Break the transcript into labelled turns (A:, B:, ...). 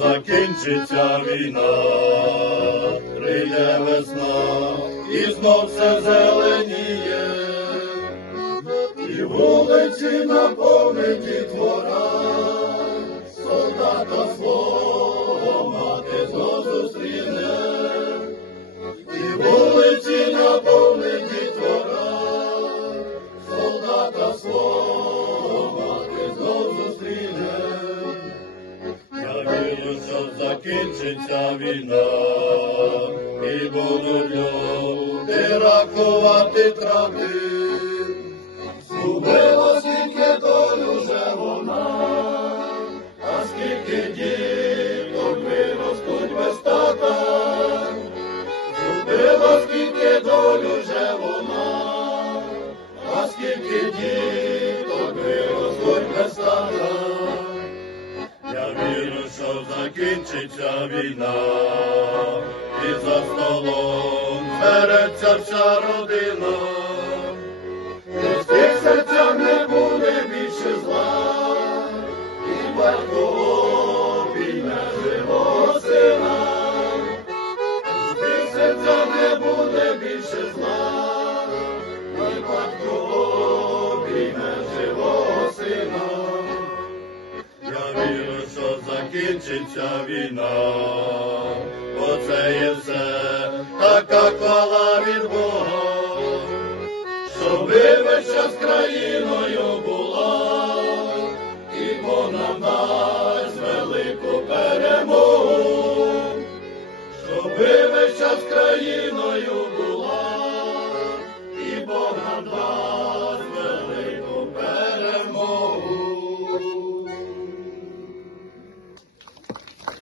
A: закінчиться війна, прийде весна, і знов все зеленіє, і вулиці наповнені двора, солдата свого закінчиться війна, і будуть люди рахувати трати. Згубила скільки долю вже вона, а скільки діток виростуть без тата. Згубила скільки долю вже вона, а скільки діток виростуть без тата. Закінчиться війна, і за столом береться вся родина. В тих серцях не буде більше зла, і батько вірю, що закінчиться війна, бо це є все. Така хвала від Бога, щоби весь час країною була, і вона дасть велику перемогу, щоби весь час країною